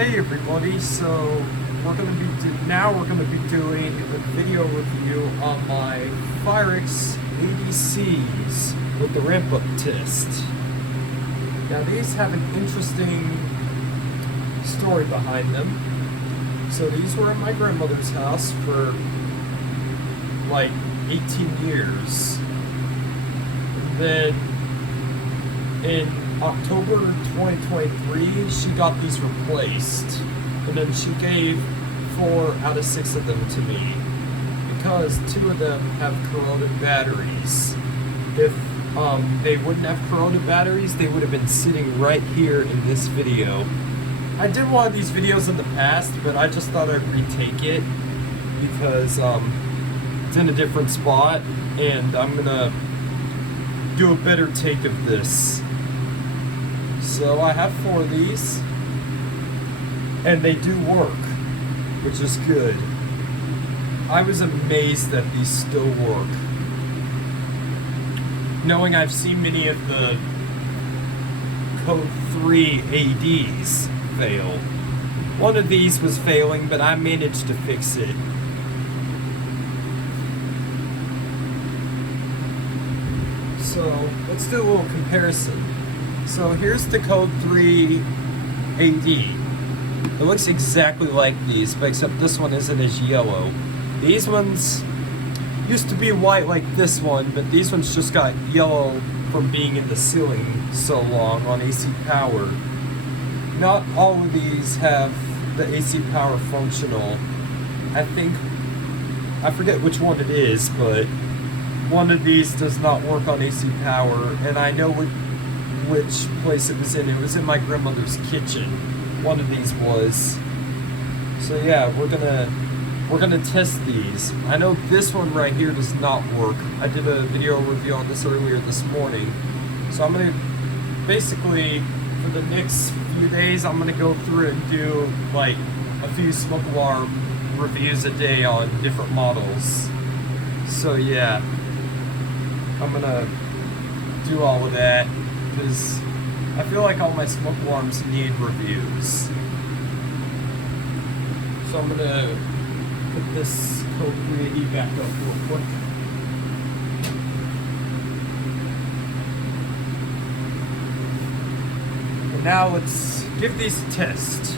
Hey everybody, so we're gonna be doing a video review on my FireX ADCs with the ramp-up test. Now these have an interesting story behind them. So these were at my grandmother's house for like 18 years. And then in October 2023, she got these replaced, and then she gave 4 out of 6 of them to me because 2 of them have corroded batteries. If they wouldn't have corroded batteries, they would have been sitting right here in this video. I did one of these videos in the past, but I just thought I'd retake it because it's in a different spot, and I'm gonna do a better take of this. So I have 4 of these, and they do work, which is good. I was amazed that these still work, knowing I've seen many of the Code 3 ADs fail. One of these was failing, but I managed to fix it. So let's do a little comparison. So here's the Code 3 AD. It looks exactly like these, but except this one isn't as yellow. These ones used to be white like this one, but these ones just got yellow from being in the ceiling so long on AC power. Not all of these have the AC power functional. I forget which one it is, but one of these does not work on AC power, and I know which place it was in. It was in my grandmother's kitchen. One of these was. So yeah, we're gonna test these. I know this one right here does not work. I did a video review on this earlier this morning. So I'm gonna basically, for the next few days, I'm gonna go through and do like a few smoke alarm reviews a day on different models. So yeah, I'm gonna do all of that, because I feel like all my smoke alarms need reviews. So I'm gonna put this Code 3 AD back up real quick. And now let's give these a test.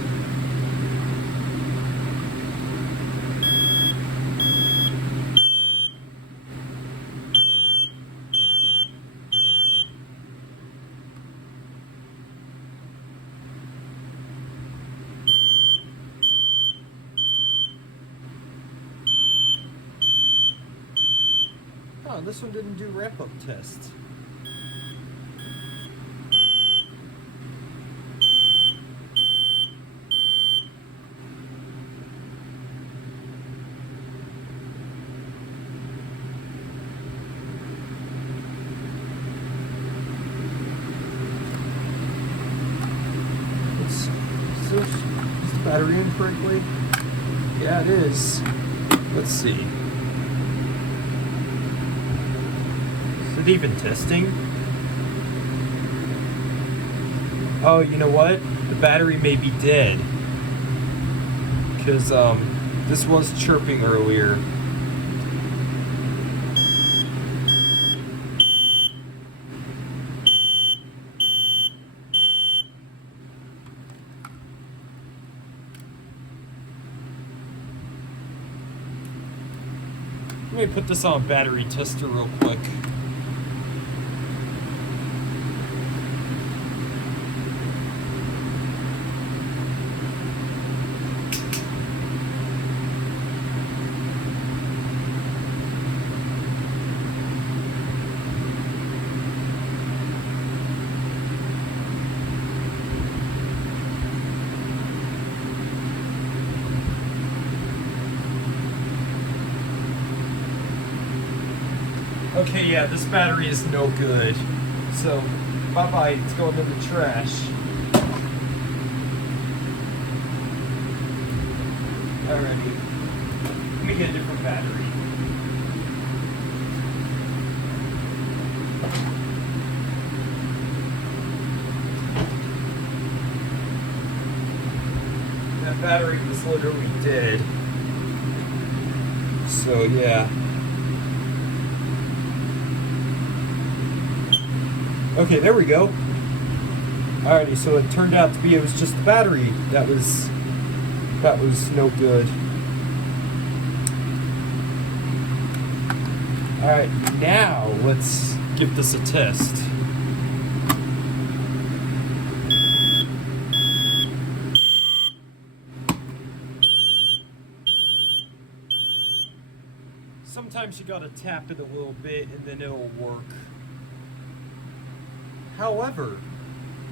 Oh, this one didn't do ramp-up tests. Is the battery in correctly? Yeah, it is. Let's see. Is it even testing? Oh, you know what? The battery may be dead. Because this was chirping earlier. Let me put this on a battery tester real quick. Okay, yeah, this battery is no good. So, bye-bye, it's going in the trash. Alrighty. Let me get a different battery. That battery was literally dead. So yeah. Okay, there we go. Alrighty, so it turned out to be it was just the battery that was no good. Alright, now let's give this a test. Sometimes you gotta tap it a little bit and then it'll work. However,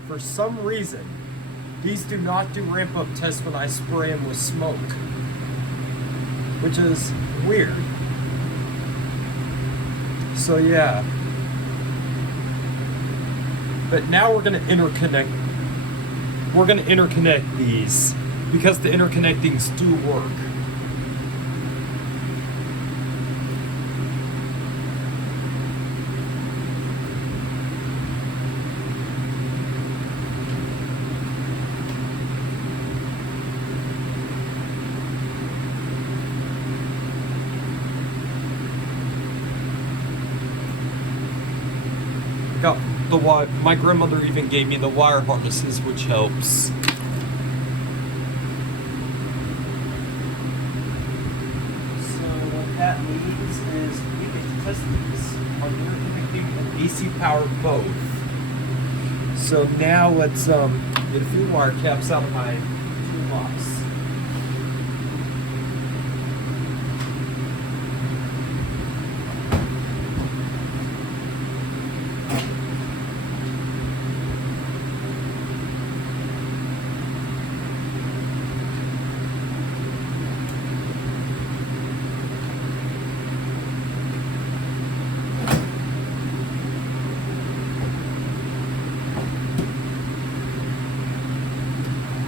for some reason, these do not do ramp up tests when I spray them with smoke, which is weird. So yeah. But now we're gonna interconnect. We're gonna interconnect these because the interconnectings do work. Got the wire. My grandmother even gave me the wire harnesses, which helps. So what that means is we get to test these on interconnecting and AC powered both. So now let's get a few wire caps out of my toolbox.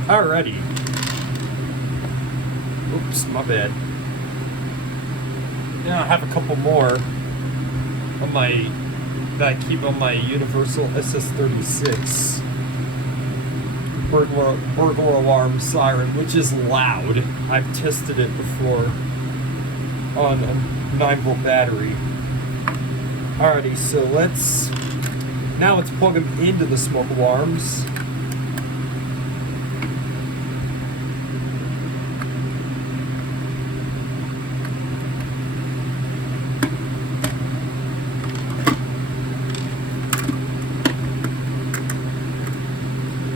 Alrighty. Oops, my bad. Now I have a couple more on my that I keep on my Universal SS36 burglar alarm siren, which is loud. I've tested it before on a 9-volt battery. Alrighty, so let's plug them into the smoke alarms.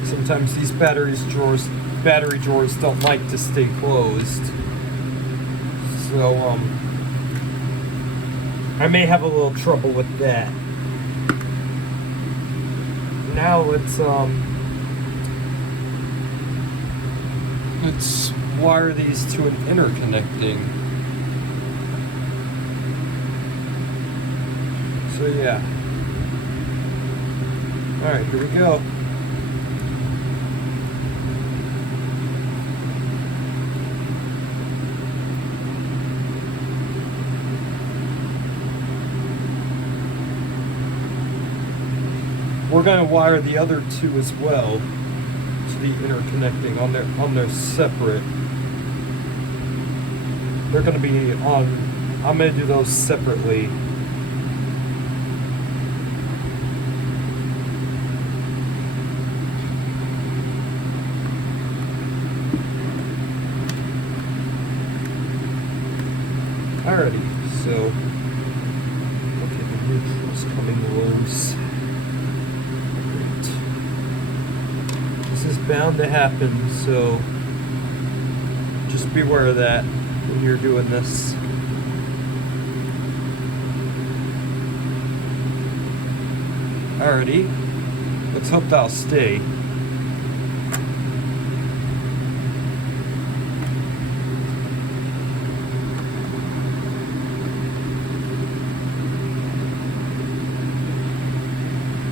Sometimes these battery drawers don't like to stay closed. So, I may have a little trouble with that. Now let's wire these to an interconnecting. So yeah. Alright, here we go. We're going to wire the other two as well to the interconnecting on their separate. They're going to be on. I'm going to do those separately. Alrighty, so okay, the neutral's coming loose. This is bound to happen, so just be aware of that when you're doing this. Alrighty, let's hope that'll stay.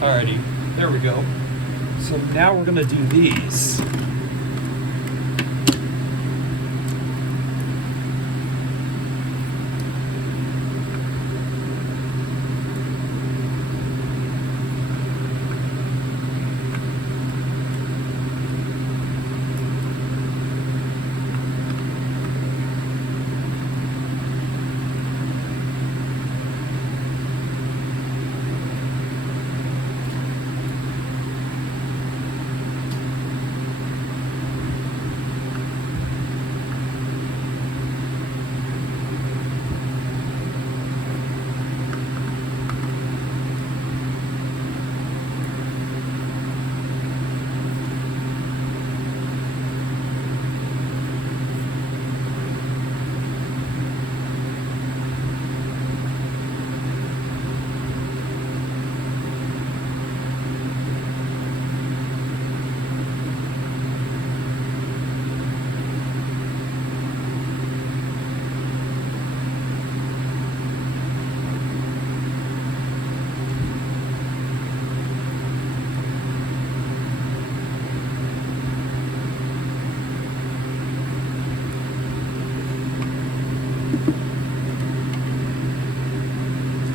Alrighty, there we go. So now we're going to do these.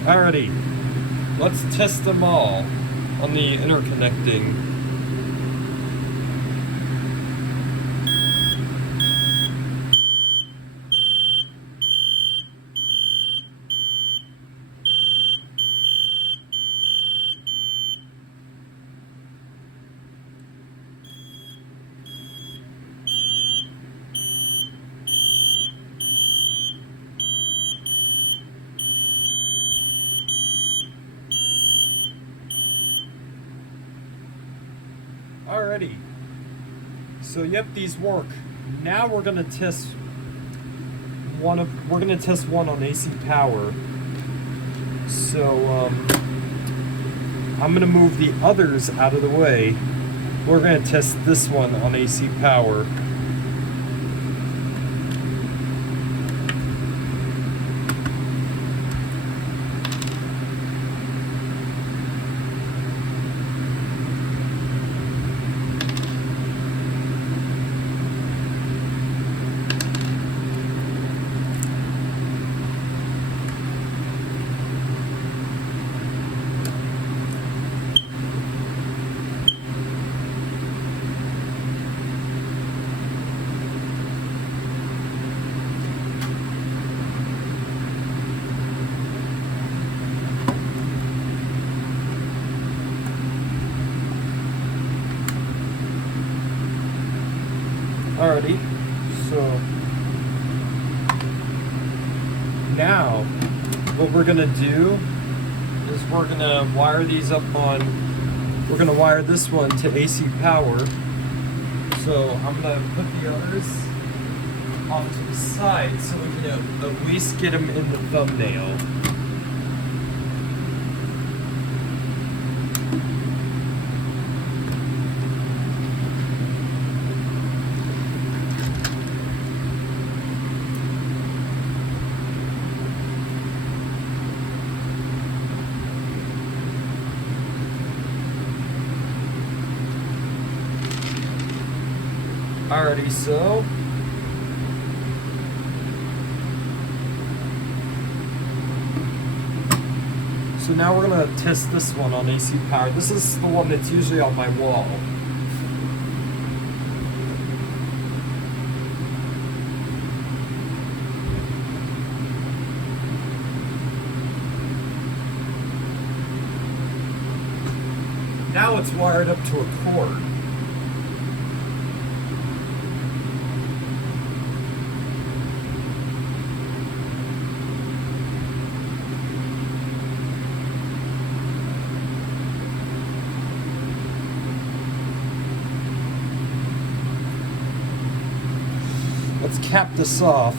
Alrighty, let's test them all on the interconnecting. Alrighty, so yep, these work. Now we're gonna test one on AC power. So I'm gonna move the others out of the way. We're gonna test this one on AC power. Alrighty, so now what we're gonna do is we're gonna wire these up on, we're gonna wire this one to AC power. So I'm gonna put the others off to the side so we can at least get them in the thumbnail. Alrighty, so now we're gonna test this one on AC power. This is the one that's usually on my wall. Now it's wired up to a cord. Let's cap this off,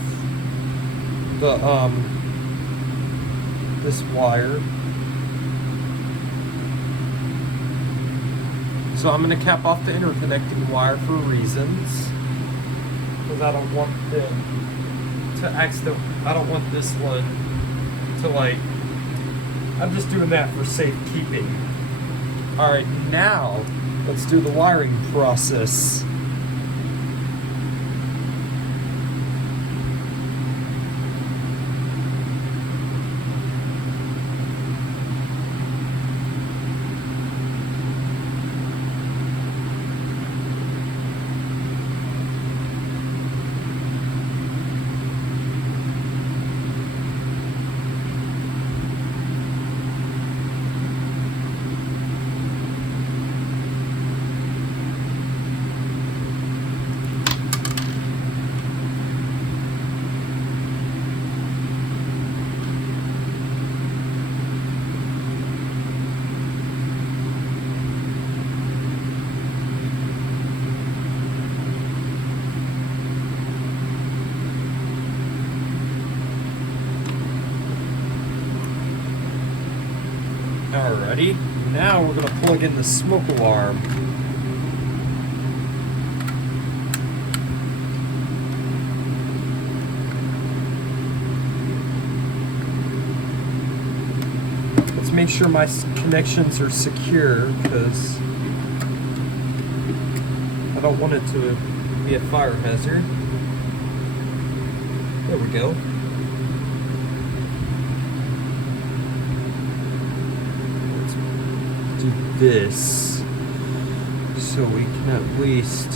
this wire. So I'm going to cap off the interconnecting wire for reasons, because I don't want them to I don't want this one to I'm just doing that for safekeeping. Alright, now let's do the wiring process. Alrighty, now we're going to plug in the smoke alarm. Let's make sure my connections are secure, because I don't want it to be a fire hazard. There we go. do this so we can at least...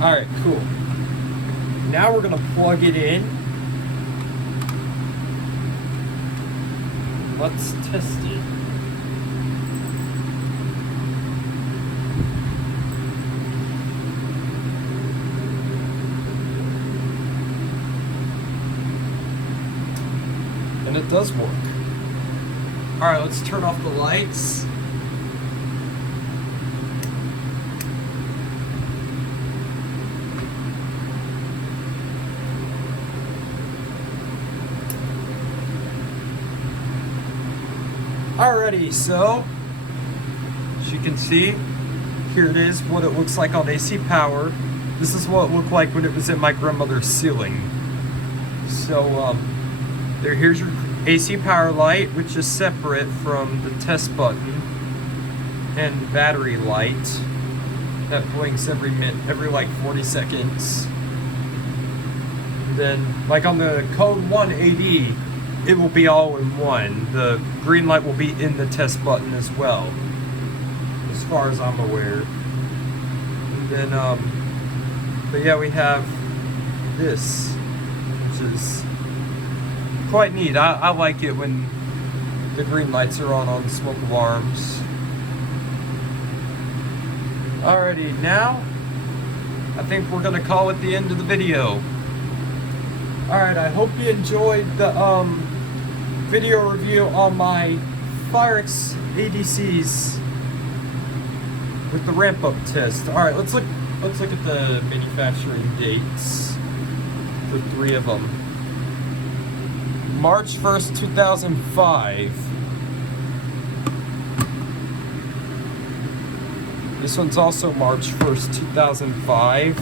Alright, cool. Now we're gonna plug it in. Let's test it. And it does work. Alright, let's turn off the lights. Alrighty, so as you can see, here it is, what it looks like on AC power. This is what it looked like when it was in my grandmother's ceiling. So here's your AC power light, which is separate from the test button and battery light that blinks every like 40 seconds. And then, like on the code 1 AD, it will be all in one. The green light will be in the test button as well, as far as I'm aware. And then, but yeah, we have this, which is quite neat. I like it when the green lights are on smoke alarms. Alrighty, now I think we're gonna call it the end of the video. Alright, I hope you enjoyed the video review on my FireX ADCs with the ramp up test. Alright, let's look at the manufacturing dates for 3 of them. March 1st, 2005. This one's also March 1st, 2005.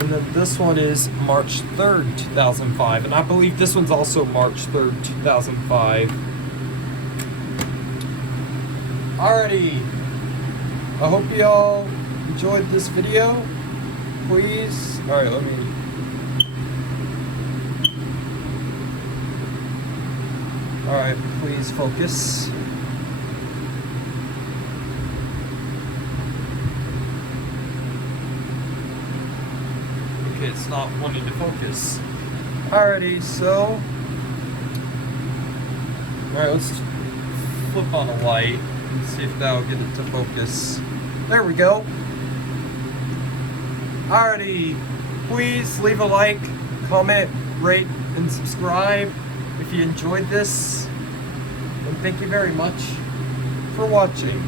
And then this one is March 3rd, 2005. And I believe this one's also March 3rd, 2005. Alrighty. I hope you all enjoyed this video. Please. Alright, let me... Alright, please focus. Okay, it's not wanting to focus. Alrighty, so... Alright, let's flip on a light and see if that'll get it to focus. There we go. Alrighty, please leave a like, comment, rate, and subscribe if you enjoyed this. And thank you very much for watching.